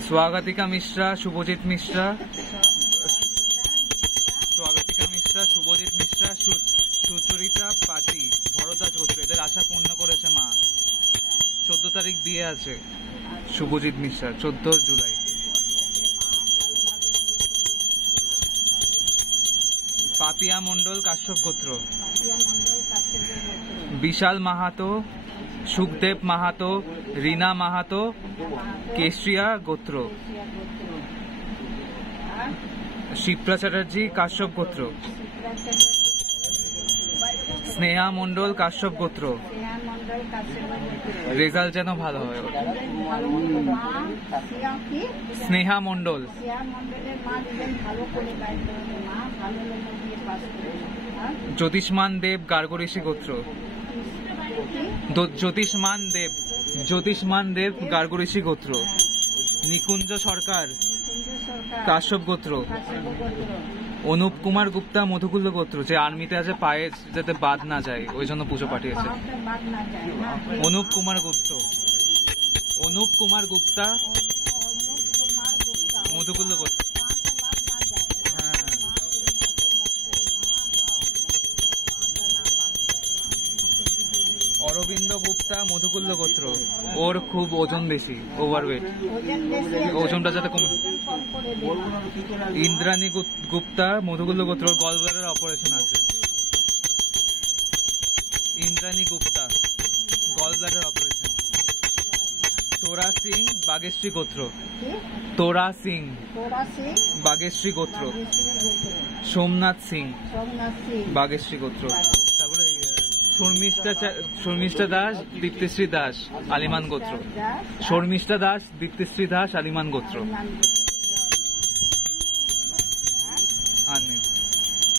स्वागतिका मिश्रा, शुभजित मिश्रा, स्वागतिका मिश्रा, शुभजित मिश्रा, সুচরিতা পাতি, ভরদ্বাজ গোত্র। এদের আশা পূর্ণ করেছে মা। 14 তারিখ বিয়ে আছে শুভজিৎ মিশ্রা, 14 জুলাই। পাপিয়া মন্ডল, কাশ্যপ গোত্র। বিশাল মাহাতো, সুখদেব মাহাতো, রীনা মাহাতো, কেশরিয়া গোত্র। শিপ্রা চ্যাটার্জি, কাশ্যপ গোত্র। স্নেহা মন্ডল, কাশ্যপ গোত্র। রেজাল্ট যেন ভালো হয়। স্নেহা মন্ডল, জ্যোতিষ্মান দেব, গার্গঋষি গোত্র। জ্যোতিষ্মান দেব, গার্গঋষি গোত্র। নিকুঞ্জ সরকার, কাশ্যপ গোত্র। অনুপ কুমার গুপ্তা, মধুকুল্ল গোত্র। যে আর্মিতে আছে, পায়ে যাতে বাদ না যায় ওই জন্য পুজো পাঠিয়েছে। অনুপ কুমার গুপ্তা, মধুকুল্ল গোত্র। অরবিন্দ গুপ্তা, মধুকুল্ল গোত্র। ওর খুব ওজন বেশি, ওভারওয়েট, ওজনটা যাতে কমে। ইন্দ্রাণী গুপ্তা, মধুকুল্ল গোত্র। ওর গলব্লাডার অপারেশন আছে। Indrani Gupta, gallbladder operation. তোরা সিং, বাগেশ্রী গোত্র। তোরা সিং, বাগেশ্রী গোত্র। সোমনাথ সিং, বাগেশ্রী গোত্র। তারপরে শর্মিষ্ঠা দাস, দীপ্তিশ্রী দাস, আলিমান গোত্র। শর্মিষ্ঠা দাস, দীপ্তিশ্রী দাস, আলিমান গোত্র।